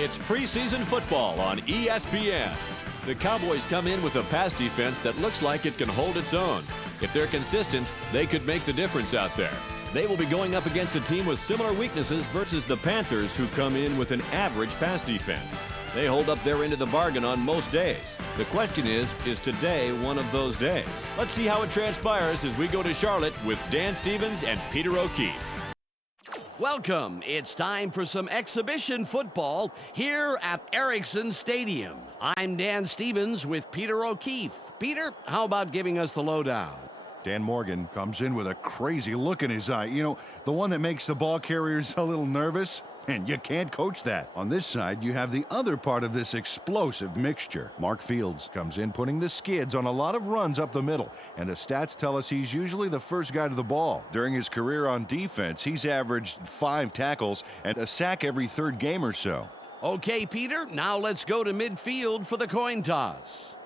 It's preseason football on ESPN. The Cowboys come in with a pass defense that looks like it can hold its own. If they're consistent, they could make the difference out there. They will be going up against a team with similar weaknesses versus the Panthers, who come in with an average pass defense. They hold up their end of the bargain on most days. The question is today one of those days? Let's see how it transpires as we go to Charlotte with Dan Stevens and Peter O'Keefe. Welcome. It's time for some exhibition football here at Erickson Stadium. I'm Dan Stevens with Peter O'Keefe. Peter, how about giving us the lowdown? Dan Morgan comes in with a crazy look in his eye. You know, the one that makes the ball carriers a little nervous. And you can't coach that. On this side, you have the other part of this explosive mixture. Mark Fields comes in putting the skids on a lot of runs up the middle, and the stats tell us he's usually the first guy to the ball. During his career on defense, he's averaged 5 tackles and a sack every third game or so. Okay, Peter, now let's go to midfield for the coin toss.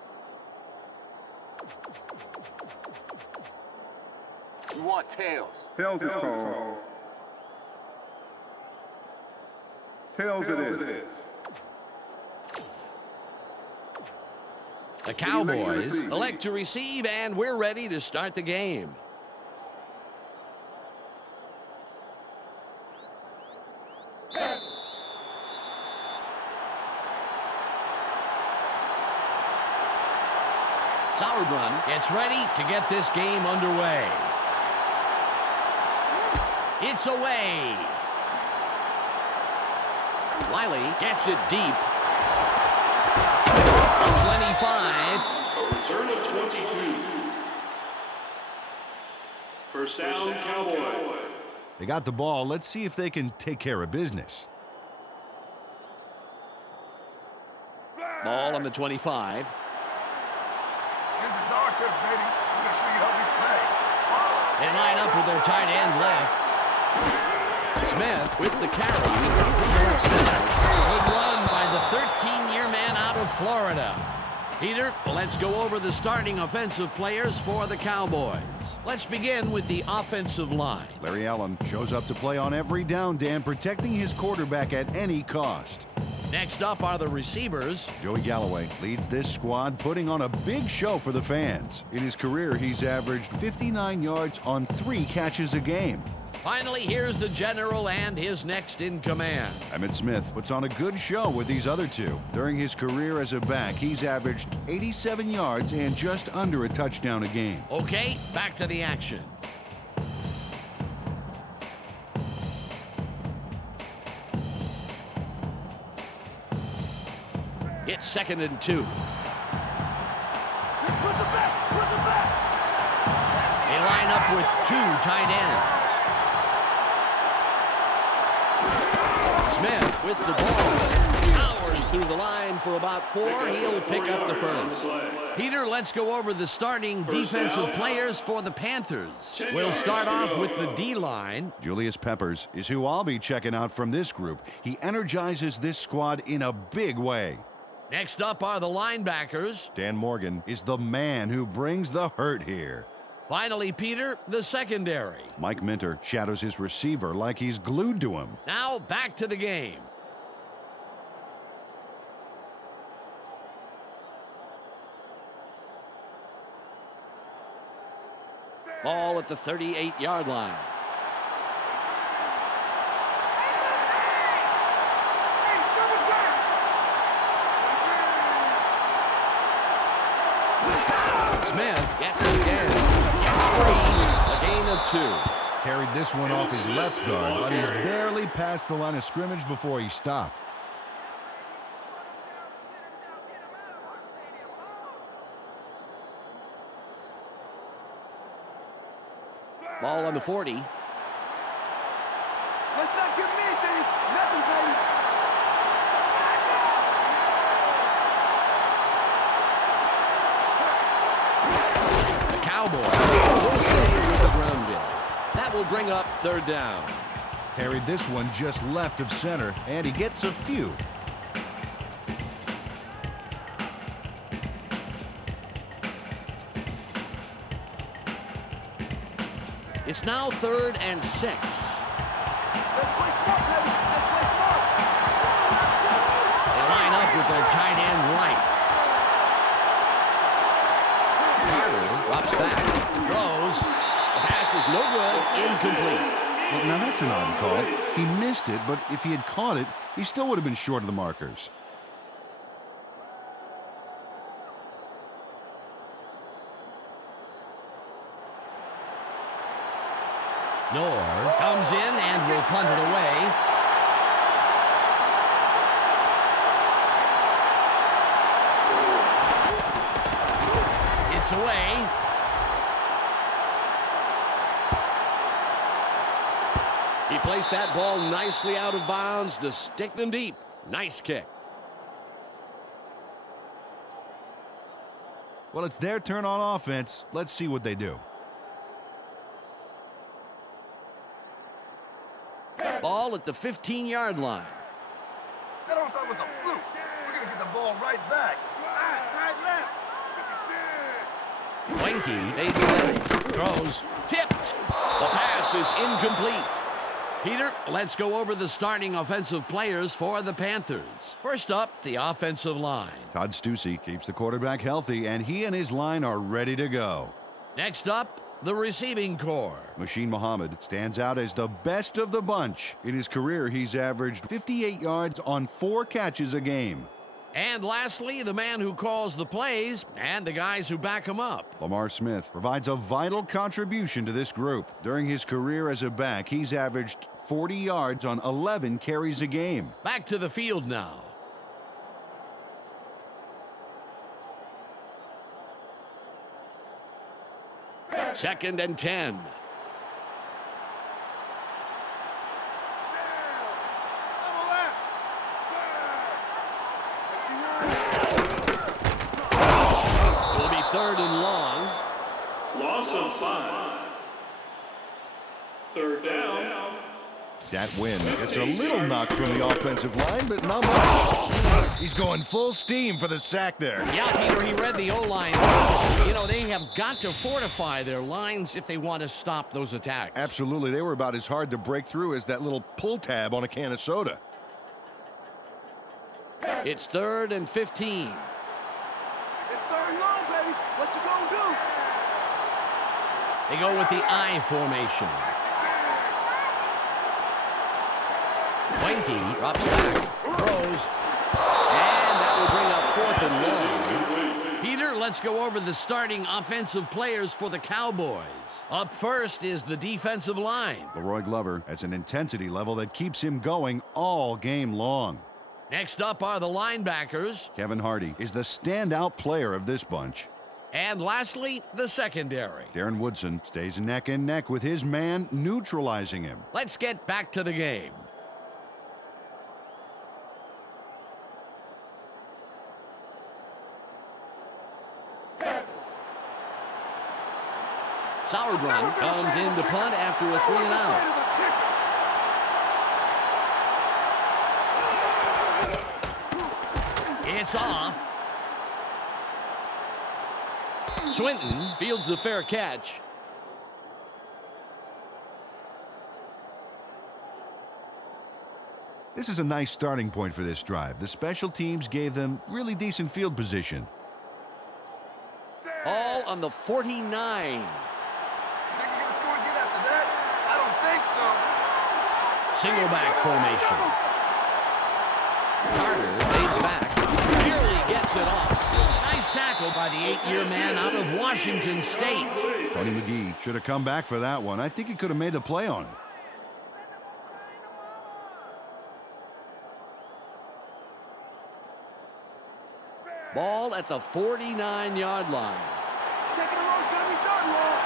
You want tails. Tails is called. Tails it is. The Cowboys elect to receive, and we're ready to start the game. Sauerbrunn gets ready to get this game underway. It's away. Wiley gets it deep. 25. A return of 22. First down, Cowboy. They got the ball. Let's see if they can take care of business. Ball on the 25. This is our turn, baby. I'm gonna show you how we play. They line up with their tight end left. Smith with the carry to the left side. Good run by the 13-year man out of Florida. Peter, let's go over the starting offensive players for the Cowboys. Let's begin with the offensive line. Larry Allen shows up to play on every down, Dan, protecting his quarterback at any cost. Next up are the receivers. Joey Galloway leads this squad, putting on a big show for the fans. In his career, he's averaged 59 yards on 3 catches a game. Finally, here's the general and his next in command. Emmitt Smith puts on a good show with these other two. During his career as a back, he's averaged 87 yards and just under a touchdown a game. Okay, back to the action. It's 2nd and 2. They line up with 2 tight ends. Smith with the ball. Powers through the line for about 4. He'll pick up the first. Peter, let's go over the starting defensive players for the Panthers. We'll start off with the D-line. Julius Peppers is who I'll be checking out from this group. He energizes this squad in a big way. Next up are the linebackers. Dan Morgan is the man who brings the hurt here. Finally, Peter, the secondary. Mike Minter shadows his receiver like he's glued to him. Now back to the game. Ball at the 38-yard line. Smith gets it again. Gets free. A gain of 2. Carried this one off his left guard, but he's barely past the line of scrimmage before he stopped. Ball on the 40. Let's not give me things. Nothing, baby. The Cowboys will save with the ground game. That will bring up 3rd down. Carried this one just left of center, and he gets a few. It's now 3rd and 6. Let's play smart, baby. Let's play smart. Drops back. Throws. The pass is no good. Incomplete. Well, now that's an odd call. He missed it, but if he had caught it, he still would have been short of the markers. Knorr comes in and will punt it away. It's away. He placed that ball nicely out of bounds to stick them deep. Nice kick. Well, it's their turn on offense. Let's see what they do. Ball at the 15-yard line. That also was a fluke. We're going to get the ball right back. Right left. Wanky, they do it. Throws. Tipped. The pass is incomplete. Peter, let's go over the starting offensive players for the Panthers. First up, the offensive line. Todd Stussy keeps the quarterback healthy, and he and his line are ready to go. Next up, the receiving corps. Machine Muhammad stands out as the best of the bunch. In his career, he's averaged 58 yards on 4 catches a game. And lastly, the man who calls the plays and the guys who back him up. Lamar Smith provides a vital contribution to this group. During his career as a back, he's averaged 40 yards on 11 carries a game. Back to the field now. Second and 10. It'll be third and long. Loss of 5. Third down. That win gets a little knock from the offensive line, but not much. He's going full steam for the sack there. Yeah, Peter, he read the O-line. You know, they have got to fortify their lines if they want to stop those attacks. Absolutely. They were about as hard to break through as that little pull tab on a can of soda. It's third and 15. It's third and long, baby. What you gonna do? They go with the I formation. Wanky drops back, throws, and that will bring up 4th and long. Peter, let's go over the starting offensive players for the Cowboys. Up first is the defensive line. Leroy Glover has an intensity level that keeps him going all game long. Next up are the linebackers. Kevin Hardy is the standout player of this bunch. And lastly, the secondary. Darren Woodson stays neck and neck with his man, neutralizing him. Let's get back to the game. Sauerbrunn comes in to punt after a 3-and-out. It's off. Swinton fields the fair catch. This is a nice starting point for this drive. The special teams gave them really decent field position. All on the 49. Think you're gonna score again after that? I don't think so. Single back formation. Carter fades back. Nearly gets it off. Nice tackle by the 8-year man out of Washington State. Tony McGee should have come back for that one. I think he could have made a play on it. Ball at the 49-yard line. Taking the road's gonna be done, Law.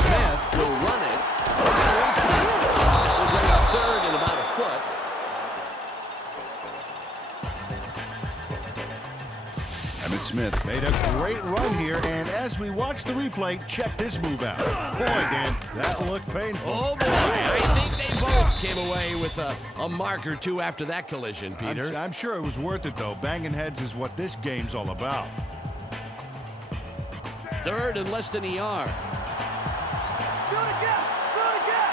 Smith will run it. That will bring up third and about a foot. Emmitt Smith made a great run here, and as we watch the replay, check this move out. Boy, Dan, that looked painful. Oh, boy. I think they both came away with a mark or two after that collision, Peter. I'm sure it was worth it, though. Banging heads is what this game's all about. Third and less than a yard. Do it again! Do it again!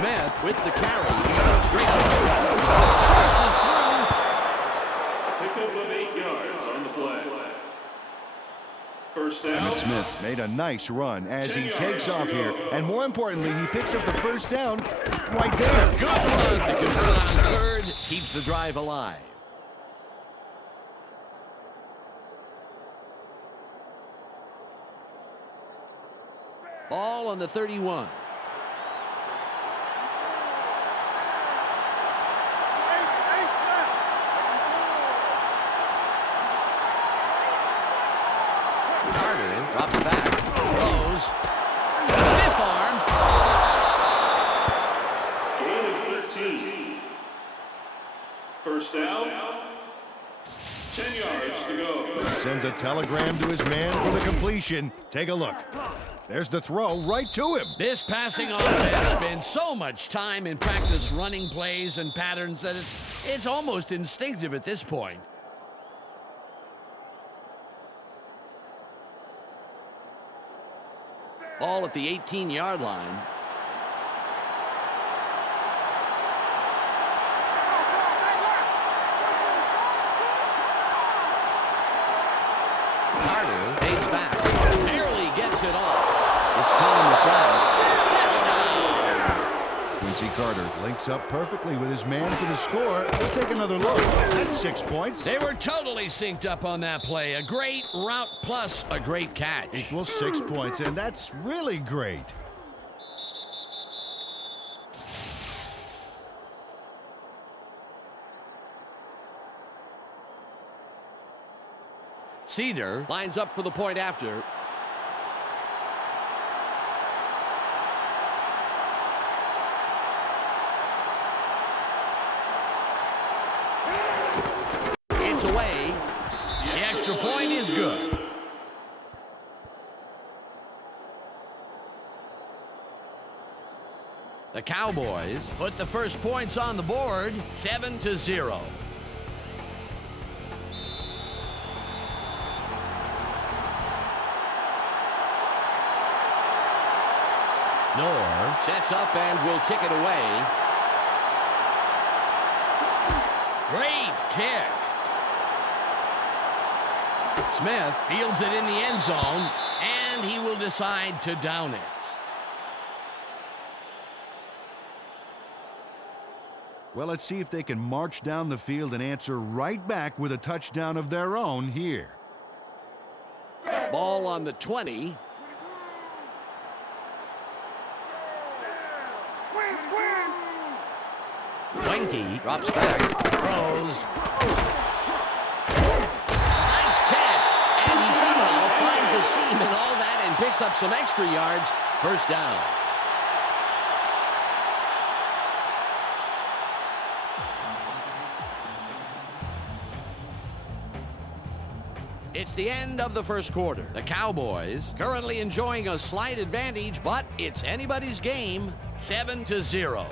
Smith with the carry. Straight up the middle. Passes through. Pickup of 8 yards on the play. First down. Smith made a nice run as he takes off here. And more importantly, he picks up the first down right there. Good run to convert on third. Keeps the drive alive. Ball on the 31. Carter drops back. Throws. Stiff arms. Gain of 13. First down. 10 yards to go. Sends a telegram to his man for the completion. Take a look. There's the throw right to him. This passing offense spends so much time in practice running plays and patterns that it's almost instinctive at this point. Ball at the 18-yard line. Carter fades back. Barely gets it off. It's calling the flag. Touchdown! Quincy Carter links up perfectly with his man for the score. We'll take another look. That's 6 points. They were totally synced up on that play. A great route plus a great catch. Equals 6 points, and that's really great. Cedar lines up for the point after. It's away. The extra point is good. The Cowboys put the first points on the board, 7-0. Noor sets up and will kick it away. Great kick. Smith fields it in the end zone, and he will decide to down it. Well, let's see if they can march down the field and answer right back with a touchdown of their own here. Ball on the 20. Wenke drops back, throws. Nice catch, and he somehow finds a seam and all that and picks up some extra yards. First down. It's the end of the first quarter. The Cowboys currently enjoying a slight advantage, but it's anybody's game, 7-0.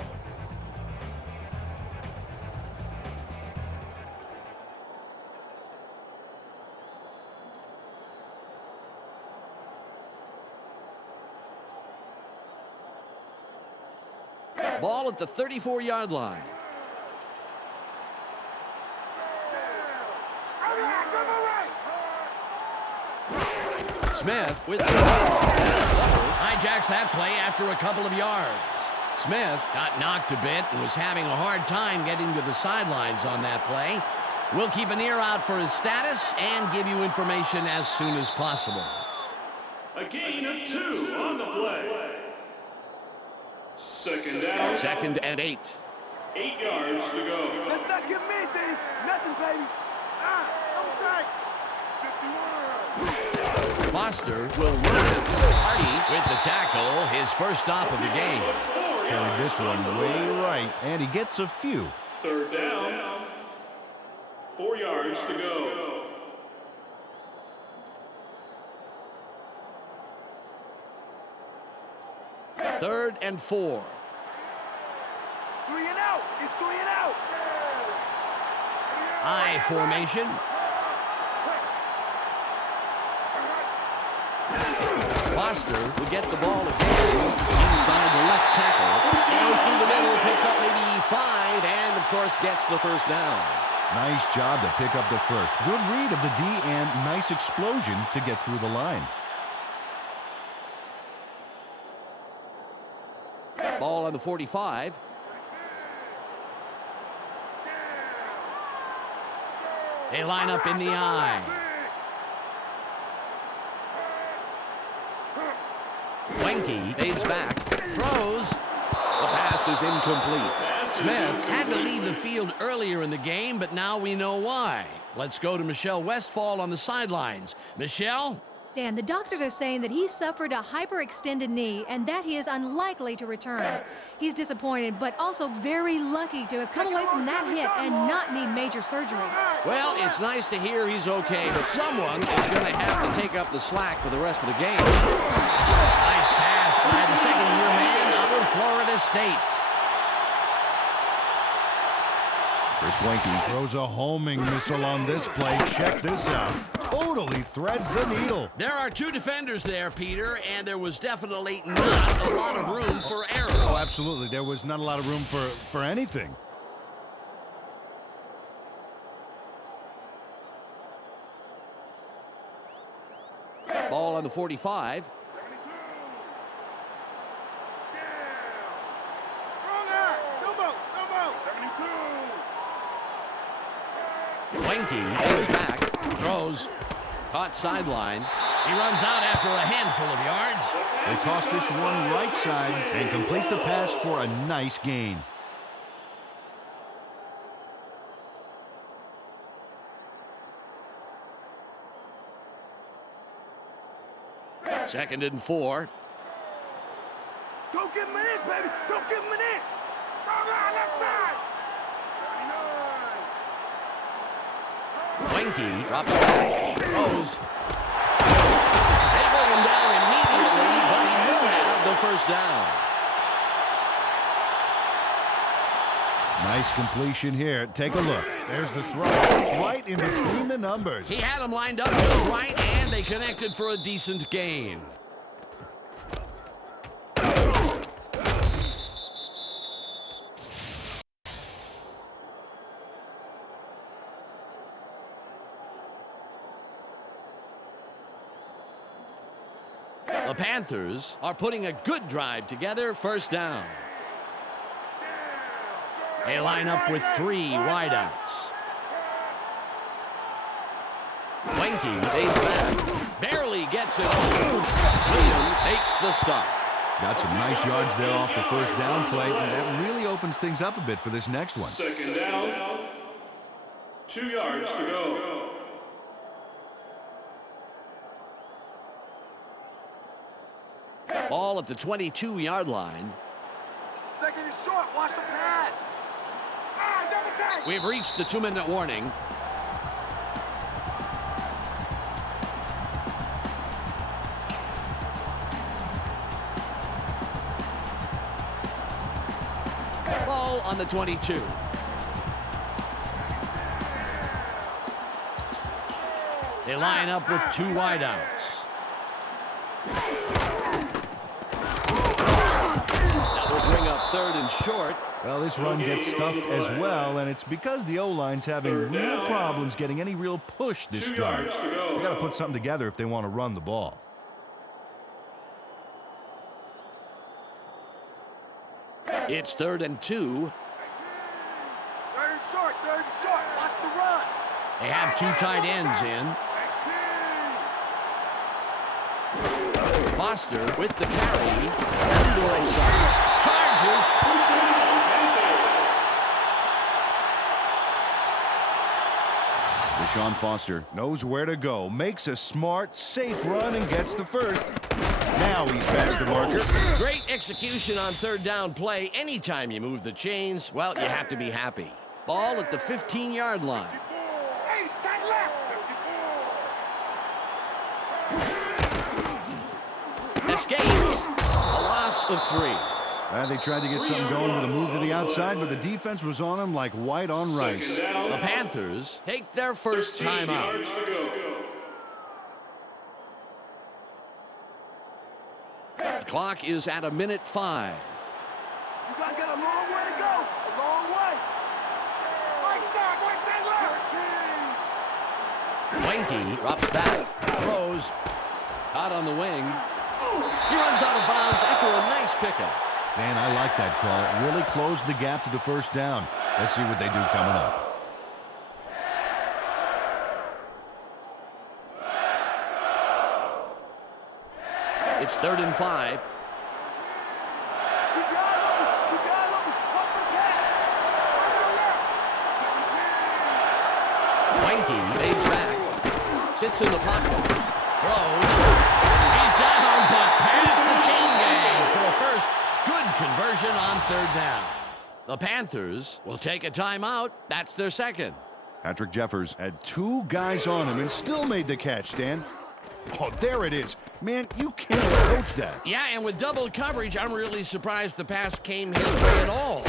Ball at the 34-yard line. Smith with the ball. Hijacks that play after a couple of yards. Smith got knocked a bit and was having a hard time getting to the sidelines on that play. We'll keep an ear out for his status and give you information as soon as possible. A gain of 2 on the play. Second down. 2nd and 8. 8 yards to go. Let's not give me anything. Nothing, baby. Don't take. 51. Foster will run it. Hardy with the tackle, his first stop of the game. Carried this one way right, and he gets a few. Third down. 4 yards to go. 3rd and 4. 3 and out. It's 3 and out. I formation. Foster will get the ball again inside the left tackle. Goes through the 5, and, of course, gets the first down. Nice job to pick up the first. Good read of the D and nice explosion to get through the line. Ball on the 45. They line up in the I. Wenke fades back, throws. The pass is incomplete. Smith had to leave the field earlier in the game, but now we know why. Let's go to Michelle Westfall on the sidelines. Michelle? Dan, the doctors are saying that he suffered a hyperextended knee and that he is unlikely to return. He's disappointed, but also very lucky to have come away from that hit and not need major surgery. Well, it's nice to hear he's okay, but someone is going to have to take up the slack for the rest of the game. Nice pass by the second-year man out of Florida State. Chris Wenke throws a homing missile on this play. Check this out. Totally threads the needle. There are two defenders there, Peter, and there was definitely not a lot of room for error. Oh, absolutely. There was not a lot of room for anything. Ball on the 45. Wenke goes back, throws, caught sideline. He runs out after a handful of yards. They toss this one right side and complete the pass for a nice gain. Second and 4. Go give him an inch, baby. Go give him an inch. Go around left side. Wenke drops back, throws. They bring him down immediately, but he will have the first down. Nice completion here. Take a look. There's the throw right in between the numbers. He had him lined up to the right, and they connected for a decent gain. The Panthers are putting a good drive together, first down. They line up with 3 wideouts. Wenke stays back, barely gets it all. Williams takes the stop. Got some nice yards there off the first down play, and that really opens things up a bit for this next one. Second down, 2 yards to go. Ball at the 22-yard line. Second is short. Watch the pass. Ah, double tag. We've reached the 2-minute warning. Ball on the 22. They line up with 2 wideouts. That will bring up 3rd and short. Well, this run gets stuffed as well, and it's because the O-line's having real problems getting any real push this 2 drive. yards to go. They got to put something together if they want to run the ball. It's 3rd and 2. Third and short. Third and short. Watch the run. They have 2 tight ends in. Foster with the carry. To the right side. Charges. Deshaun Foster knows where to go, makes a smart, safe run, and gets the first. Now he's past the marker. Great execution on 3rd down play. Anytime you move the chains, well, you have to be happy. Ball at the 15-yard line. Ace, tight left. Escapes. A loss of 3. They tried to get something going with a move to the outside, but the defense was on him like white on rice. The Panthers take their first 13 timeout. yards to go. The clock is at 1:05. You guys got a long way to go. A long way. Right side left. Wanky drops back, throws, out on the wing. He runs out of bounds after a nice pickup. Man, I like that call. It really closed the gap to the first down. Let's see what they do coming up. It's 3rd and 5. You got him. You got him. Up the pass. Wanky fades back, sits in the pocket, throws. He's down, but past the chain gang for a first. Good conversion on 3rd down. The Panthers will take a timeout. That's their second. Patrick Jeffers had 2 guys on him and still made the catch, Stan. Oh, there it is. Man, you can't coach that. Yeah, and with double coverage, I'm really surprised the pass came his way at all.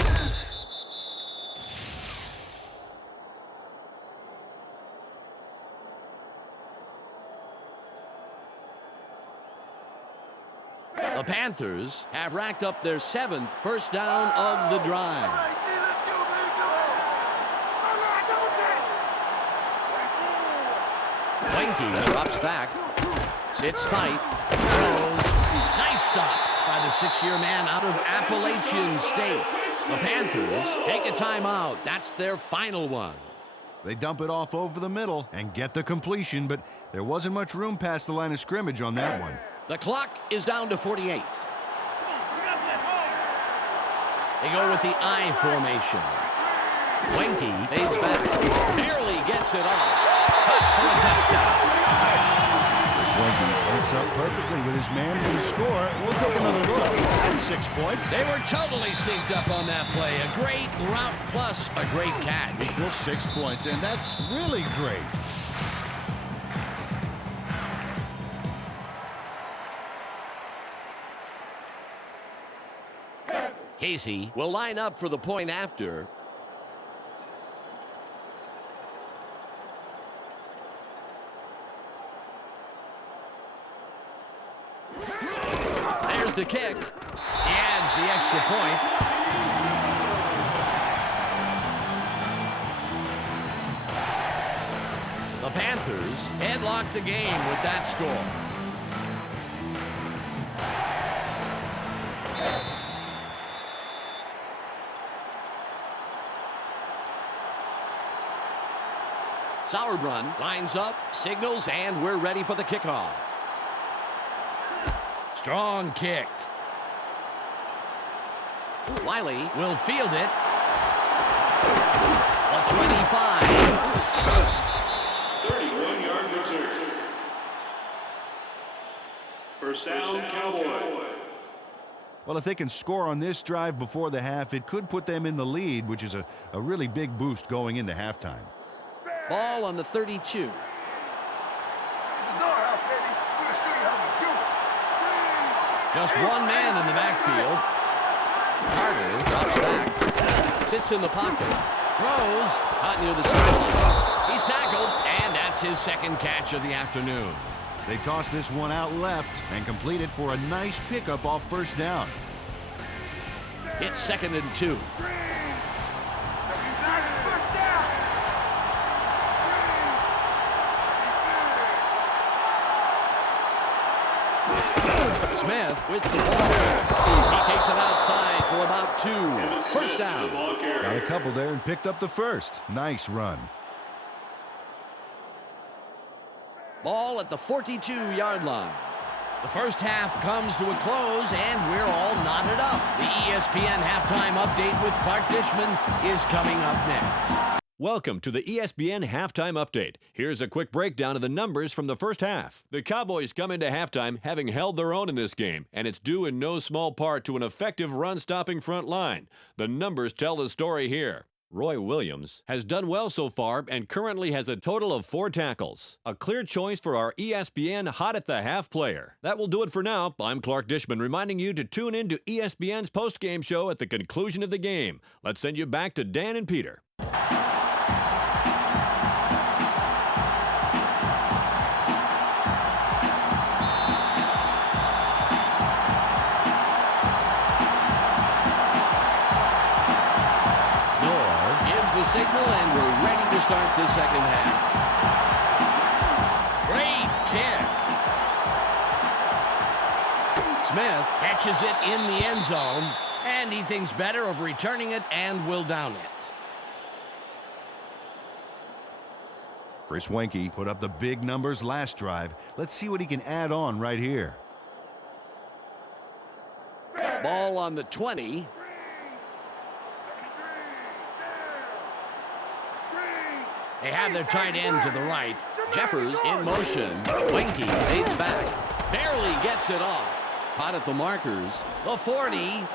The Panthers have racked up their 7th first down of the drive. All right, see, let's go. All right, double Wanky drops back, sits tight, throws. Nice stop by the 6-year man out of Appalachian State. The Panthers take a timeout. That's their final one. They dump it off over the middle and get the completion, but there wasn't much room past the line of scrimmage on that one. The clock is down to 48. They go with the I formation. Wanky fades back, barely gets it off. Cut for a touchdown. Wanky links up perfectly with his man for the score. We'll take another look. That's 6 points. They were totally synced up on that play. A great route plus a great catch. Equals 6 points, and that's really great. Casey will line up for the point after. There's the kick. He adds the extra point. The Panthers headlock the game with that score. Sauerbrunn lines up, signals, and we're ready for the kickoff. Strong kick. Wiley will field it. A 25. 31-yard return. First down, Cowboy. Well, if they can score on this drive before the half, it could put them in the lead, which is a really big boost going into halftime. Ball on the 32. This is our house, baby. We're going to show you how we do it. Just one man in the backfield. Carter drops back. Sits in the pocket. Throws. Out near the sideline. He's tackled, and that's his second catch of the afternoon. They toss this one out left and complete it for a nice pickup off first down. It's 2nd and 2. Smith with the ball. He takes it outside for about 2. First down. Got a couple there and picked up the first. Nice run. Ball at the 42-yard line. The first half comes to a close, and we're all knotted up. The ESPN halftime update with Clark Dishman is coming up next. Welcome to the ESPN Halftime Update. Here's a quick breakdown of the numbers from the first half. The Cowboys come into halftime having held their own in this game, and it's due in no small part to an effective run-stopping front line. The numbers tell the story here. Roy Williams has done well so far and currently has a total of 4 tackles. A clear choice for our ESPN Hot at the Half player. That will do it for now. I'm Clark Dishman reminding you to tune in to ESPN's post-game show at the conclusion of the game. Let's send you back to Dan and Peter. start this second half. Great kick. Smith catches it in the end zone, and he thinks better of returning it and will down it. Chris Wenke put up the big numbers last drive. Let's see what he can add on right here. Ball on the 20. They have their tight end to the right. Jeffers in motion. Wenke fades back. Barely gets it off. Caught at the markers. The 40.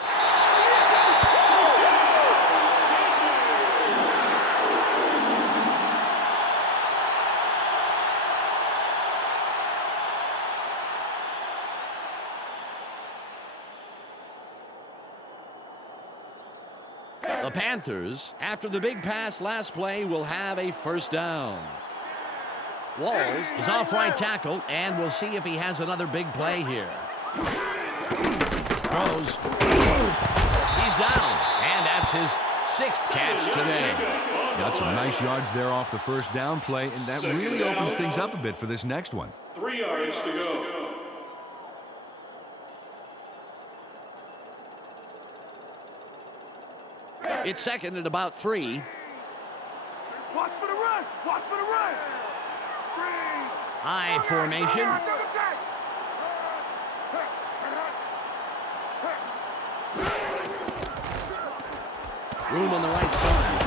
The Panthers, after the big pass last play, will have a first down. Walls is off right tackle, and we'll see if he has another big play here. Throws. He's down, and that's his 6th catch today. Got some nice yards there off the first down play, and that really opens things up a bit for this next one. 3 yards to go. It's second at about 3. Watch for the run! Watch for the run! I formation. Room on the right side.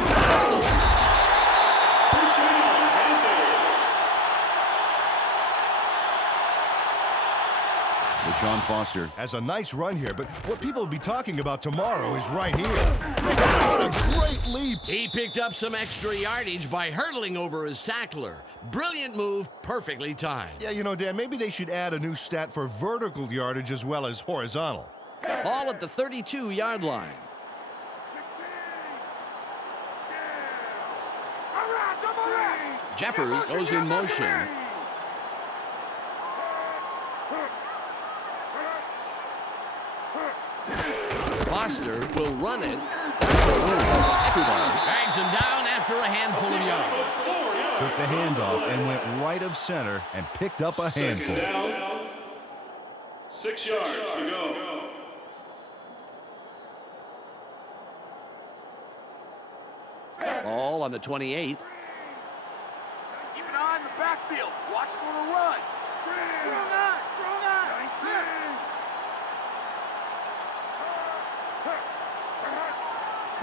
First down, Panthers. Deshaun Foster has a nice run here, but what people will be talking about tomorrow is right here. What a great leap! He picked up some extra yardage by hurdling over his tackler. Brilliant move, perfectly timed. Yeah, you know, Dan, maybe they should add a new stat for vertical yardage as well as horizontal. Ball at the 32-yard line. Jeffers goes in motion. Foster will run it. Everybody drags him down after a handful of yards. Took the handoff and went right of center and picked up a handful. Second down, 6 yards to go. Ball on the 28. Keep an eye on the backfield. Watch for the run. Strong eye. Strong eye.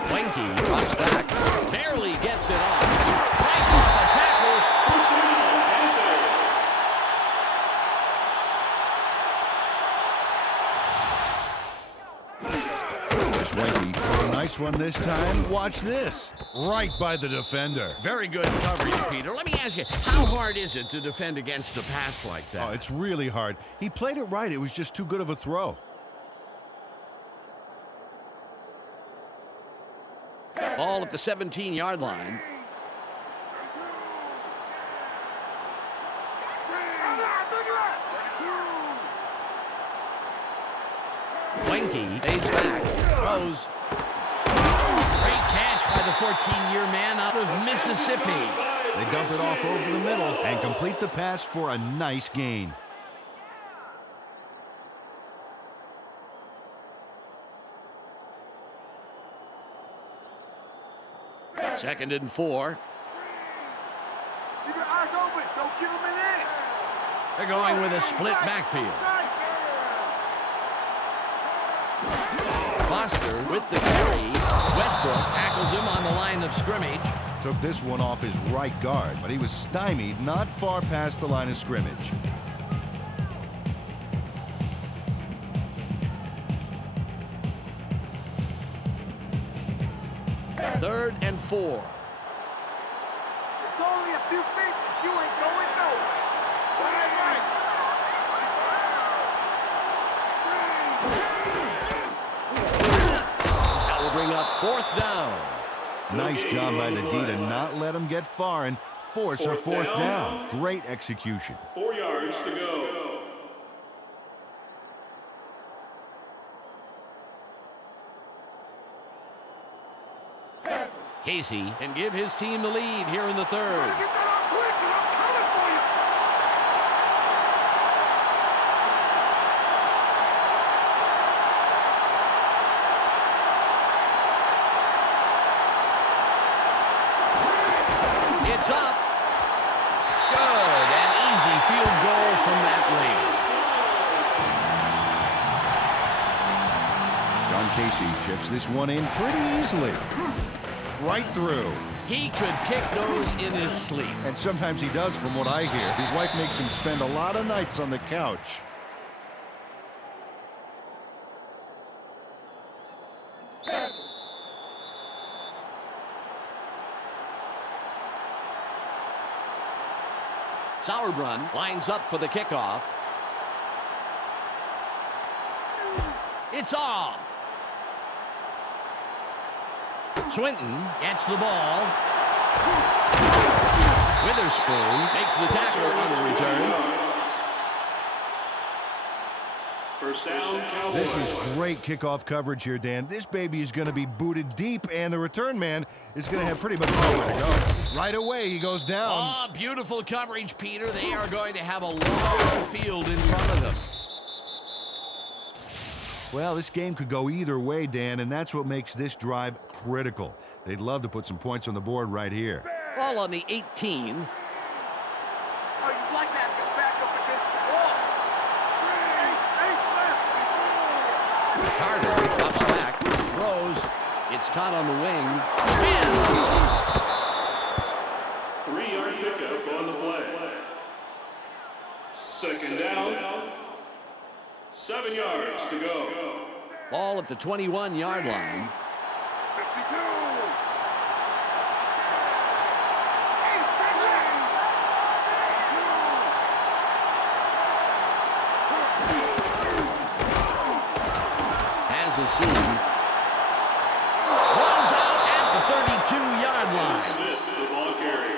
Wenke drops back. Barely gets it off. Breaks off a tackle. First down, Panthers. Chris Wenke, a nice one this time. Watch this. Right by the defender. Very good coverage, Peter. Let me ask you, how hard is it to defend against a pass like that? Oh, it's really hard. He played it right. It was just too good of a throw. Ball at the 17-yard line. Wenke fades back. Throws. Great catch by the 14-year man out of Mississippi. They dump it off over the middle and complete the pass for a nice gain. Second and 4. Keep your eyes open. Don't give him an inch. They're going with a split backfield. Foster with the carry. Westbrook tackles him on the line of scrimmage. Took this one off his right guard, but he was stymied not far past the line of scrimmage. Third and 4. It's only a few feet. You ain't going nowhere. Right. That will bring up 4th down. Nice job by the D to not let him get far and force a fourth down. Great execution. 4 yards to go. Casey can give his team the lead here in the third. Get that up quick, and I'm coming for you. It's up. Good. An easy field goal from that lane. John Casey chips this one in pretty easily. Right through. He could kick those in his sleep. And sometimes he does, from what I hear. His wife makes him spend a lot of nights on the couch. Sauerbrunn lines up for the kickoff. It's off. Swinton gets the ball. Witherspoon makes the tackle on the return. First down, Cowboys. This is great kickoff coverage here, Dan. This baby is going to be booted deep, and the return man is going to have pretty much nowhere to go. Right away, he goes down. Oh, beautiful coverage, Peter. They are going to have a long field in front of them. Well, this game could go either way, Dan, and that's what makes this drive critical. They'd love to put some points on the board right here. Ball on the 18. Oh, you like that? Get back up against the wall. Ace left. Carter drops back, throws. It's caught on the wing. And 3-yard pickup on the play. Second down. 7 yards to go. ball at the 21-yard line. 52. Has a seam. Runs out at the 32-yard line. Smith, the ball carrier.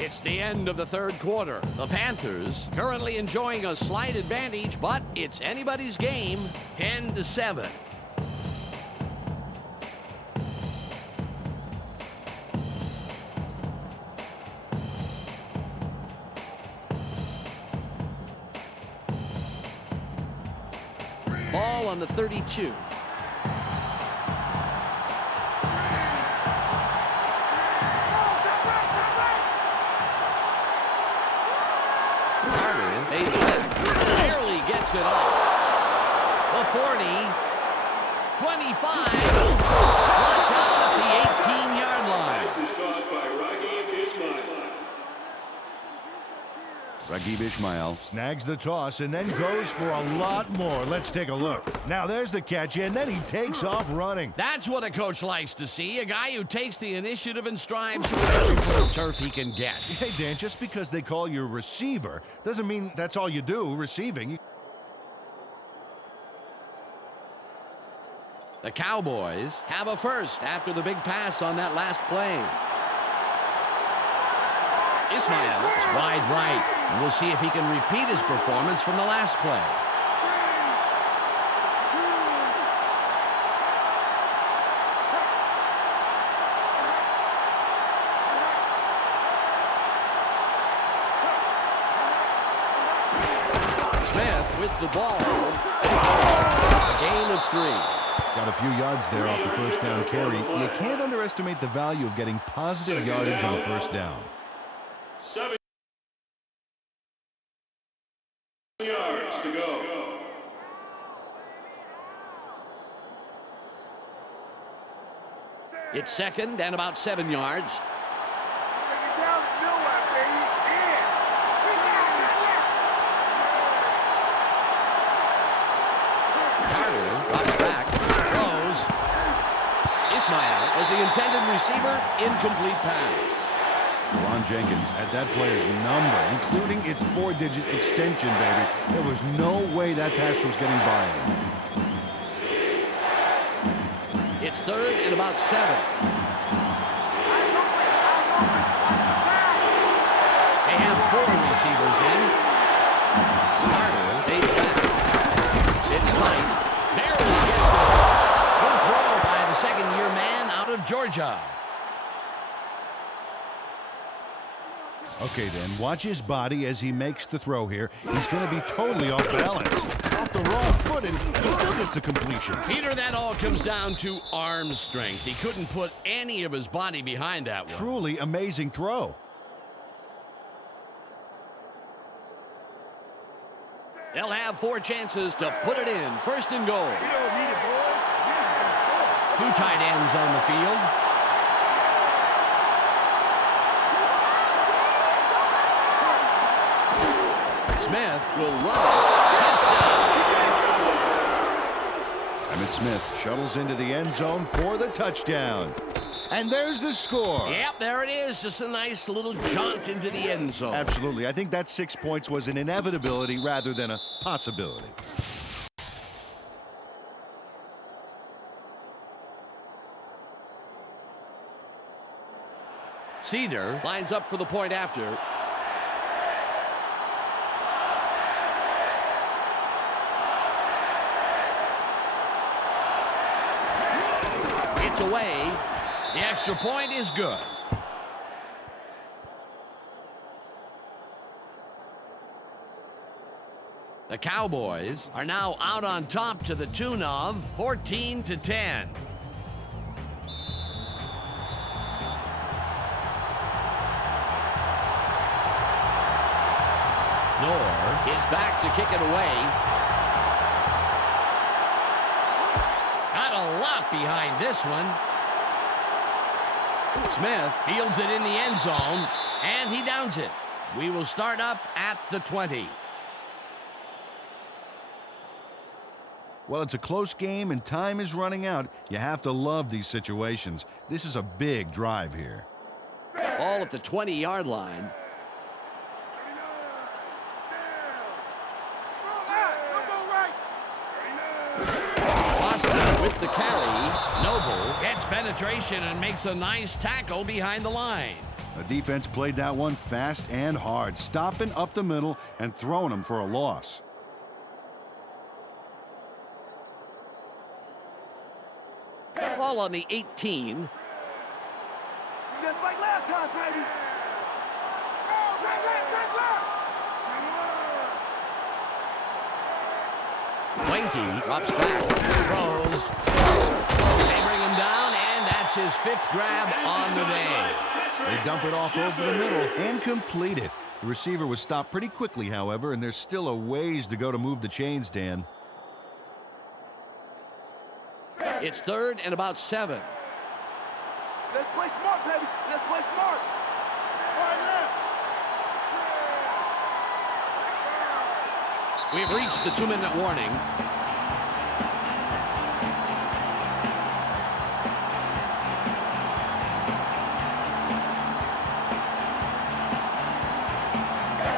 It's the end of the third quarter. The Panthers currently enjoying a slight advantage, but it's anybody's game, 10-7. Ball on the 32. Fades back, barely gets it off. The 40, 25, brought down at the 18-yard line. This is caught by Raghib Ismail. Raghib Ismail snags the toss and then goes for a lot more. Let's take a look. Now there's the catch, and then he takes off running. That's what a coach likes to see, a guy who takes the initiative and strives for every foot of turf he can get. Hey, Dan, just because they call you a receiver doesn't mean that's all you do, receiving. The Cowboys have a first after the big pass on that last play. Ismail is wide right. And we'll see if he can repeat his performance from the last play. Smith with the ball. A gain of 3. Got a few yards there off the first down carry. You can't underestimate the value of getting positive yardage on a first down. 7 yards to go. It's second and about 7 yards. Take it down to nowhere, baby. Carter drops back, throws. Ismail was the intended receiver, incomplete pass. Ron Jenkins had that player's number, including its 4-digit extension, baby. There was no way that pass was getting by him. It's third and about 7. is in. Carter takes back. Sits tight. Barely gets it. Good throw by the second-year man out of Georgia. Okay, then, watch his body as he makes the throw here. He's going to be totally off balance. Off the wrong foot, and he still gets the completion. Peter, that all comes down to arm strength. He couldn't put any of his body behind that one. Truly amazing throw. They'll have 4 chances to put it in. First and goal. Two tight ends on the field. Smith will run it. Touchdown. Emmitt Smith shuttles into the end zone for the touchdown. And there's the score. Yep, there it is. Just a nice little jaunt into the end zone. Absolutely. I think that 6 points was an inevitability rather than a possibility. Cedar lines up for the point after. It's away. The extra point is good. The Cowboys are now out on top to the tune of 14-10. Knorr is back to kick it away. Got a lot behind this one. Smith fields it in the end zone, and he downs it. We will start up at the 20. Well, it's a close game and time is running out. You have to love these situations. This is a big drive here. All at the 20-yard line. Boston with the carry. Noble gets penetration and makes a nice tackle behind the line. The defense played that one fast and hard, stopping up the middle and throwing them for a loss. Ball on the 18. Just like last time, baby. Winky drops back, throws. They bring him down, and that's his 5th grab on the day. They dump it off over the middle and complete it. The receiver was stopped pretty quickly, however, and there's still a ways to go to move the chains, Dan. It's 3rd and about 7. Let's play smart, baby. Let's play smart. Right left. We've reached the 2-minute warning.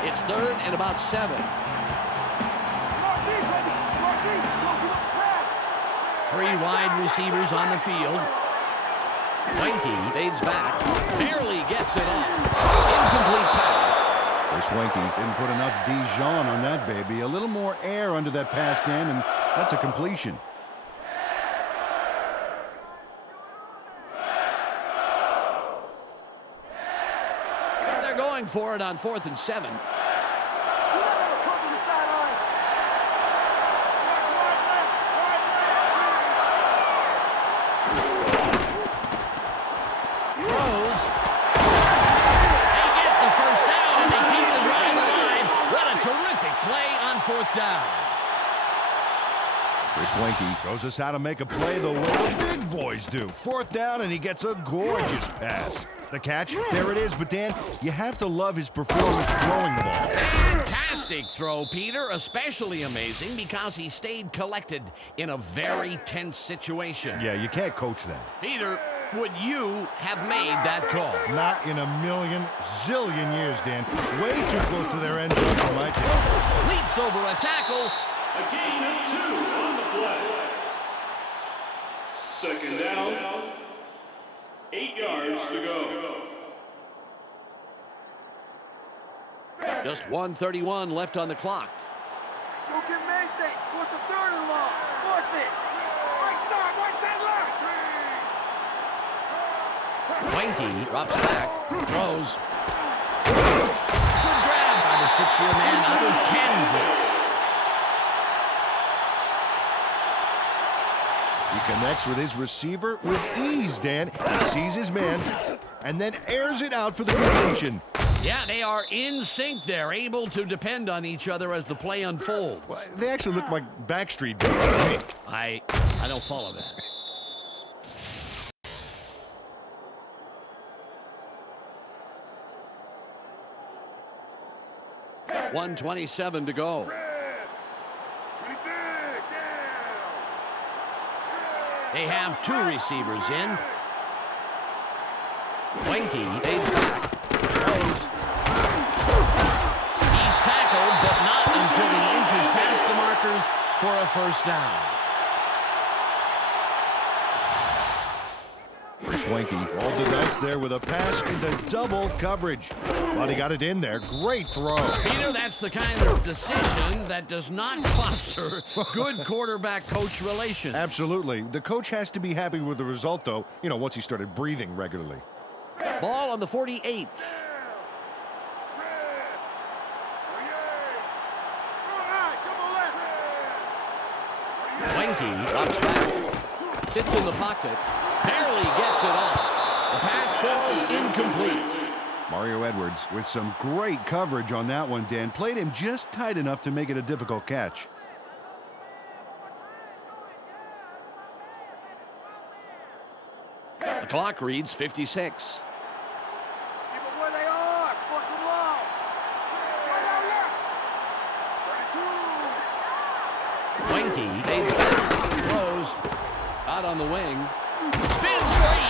It's 3rd and about 7. Smart D, baby. Smart D. Don't give up pass. 3 wide receivers on the field. Winky fades back, barely gets it off. Incomplete pass. This Winky didn't put enough Dijon on that baby. A little more air under that pass, Dan, and that's a completion. They're going for it on 4th and 7. Down. Rich Winky shows us how to make a play the way the big boys do. 4th down, and he gets a gorgeous pass. The catch, there it is, but Dan, you have to love his performance throwing the ball. Fantastic throw, Peter, especially amazing because he stayed collected in a very tense situation. Yeah, you can't coach that. Peter, would you have made that call? Not in a million zillion years, Dan. Way too close to their end zone for my taste. Leaps over a tackle. A gain of 2 on the play. 2nd down. 8 yards to go. Just 1:31 left on the clock. Don't give him anything. What's the third and long? Force it. Right side, left. Wanky drops back, throws. Good grab by the 6-year man out of Kansas. He connects with his receiver with ease, Dan. He sees his man and then airs it out for the completion. Yeah, they are in sync. They're able to depend on each other as the play unfolds. Well, they actually look like Backstreet Boys to me. I don't follow that. $1:27 to go. They have 2 receivers in. Wanky fades back. Throws. He's tackled, but not until he inches past the markers for a first down. Wanky rolled the dice there with a pass into double coverage. But he got it in there. Great throw. Peter, that's the kind of decision that does not foster good quarterback-coach relations. Absolutely. The coach has to be happy with the result, though, once he started breathing regularly. Ball on the 48. Wanky drops back. Sits in the pocket. Barely gets it off. The pass is incomplete. Mario Edwards with some great coverage on that one, Dan. Played him just tight enough to make it a difficult catch. The clock reads 56. Keep them where they are. Force them long. Wanky fades back. Throws. Out on the wing. Spins free.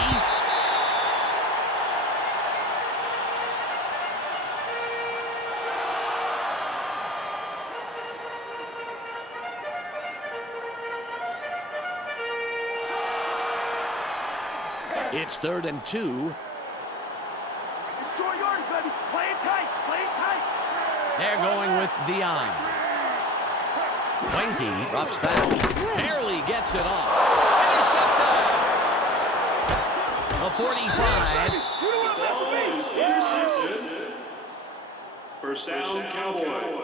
It's 3rd and 2. It's short yardage, baby. Play it tight. Play it tight. They're going with Dion. Wanky drops back. Barely gets it off. Intercepted. A 45. Ball is intercepted. First down, Cowboy.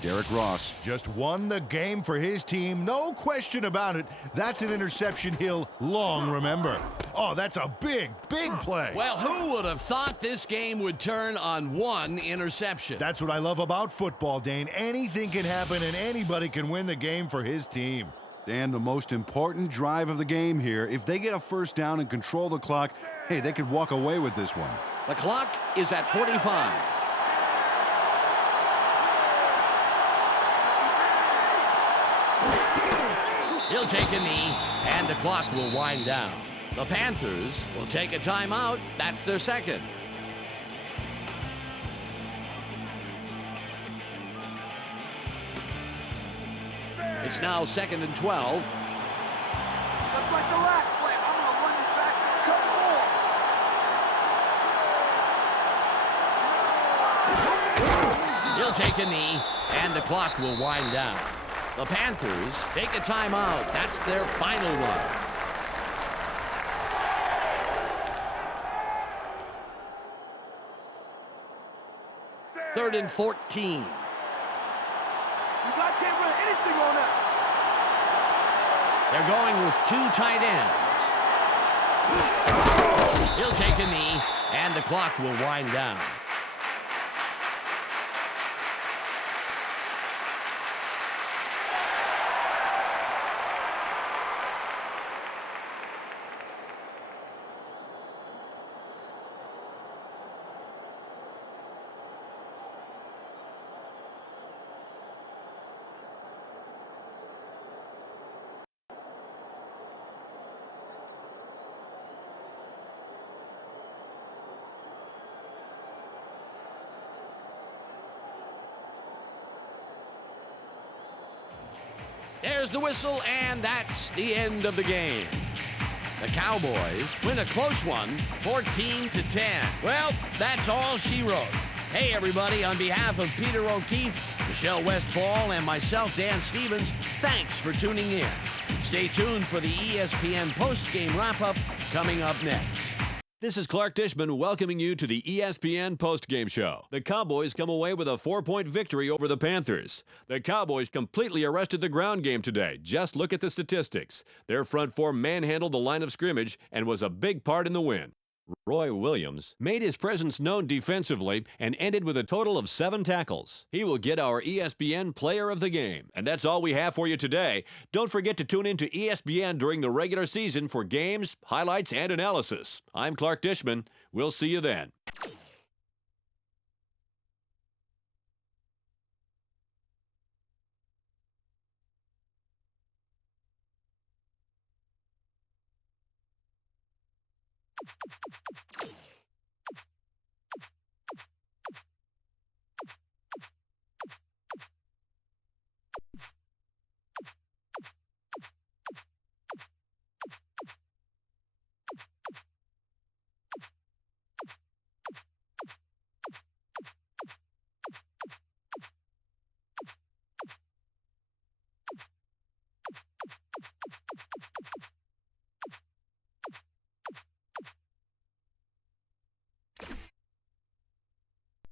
Derek Ross just won the game for his team. No question about it. That's an interception he'll long remember. Oh, that's a big, big play. Well, who would have thought this game would turn on one interception? That's what I love about football, Dane. Anything can happen and anybody can win the game for his team. Dan, the most important drive of the game here. If they get a first down and control the clock, hey, they could walk away with this one. The clock is at 45. He'll take a knee, and the clock will wind down. The Panthers will take a timeout. That's their second. It's now 2nd and 12. Just like the last play. I'm going to run this back and cut more. He'll take a knee, and the clock will wind down. The Panthers take a timeout. That's their final one. Third and 14. You got to get rid of anything on that. They're going with 2 tight ends. He'll take a knee, and the clock will wind down. There's the whistle, and that's the end of the game. The Cowboys win a close one, 14-10. Well, that's all she wrote. Hey, everybody, on behalf of Peter O'Keefe, Michelle Westfall, and myself, Dan Stevens, thanks for tuning in. Stay tuned for the ESPN post-game wrap-up coming up next. This is Clark Dishman welcoming you to the ESPN postgame show. The Cowboys come away with a 4-point victory over the Panthers. The Cowboys completely arrested the ground game today. Just look at the statistics. Their front four manhandled the line of scrimmage and was a big part in the win. Roy Williams made his presence known defensively and ended with a total of 7 tackles. He will get our ESPN Player of the Game. And that's all we have for you today. Don't forget to tune in to ESPN during the regular season for games, highlights, and analysis. I'm Clark Dishman. We'll see you then.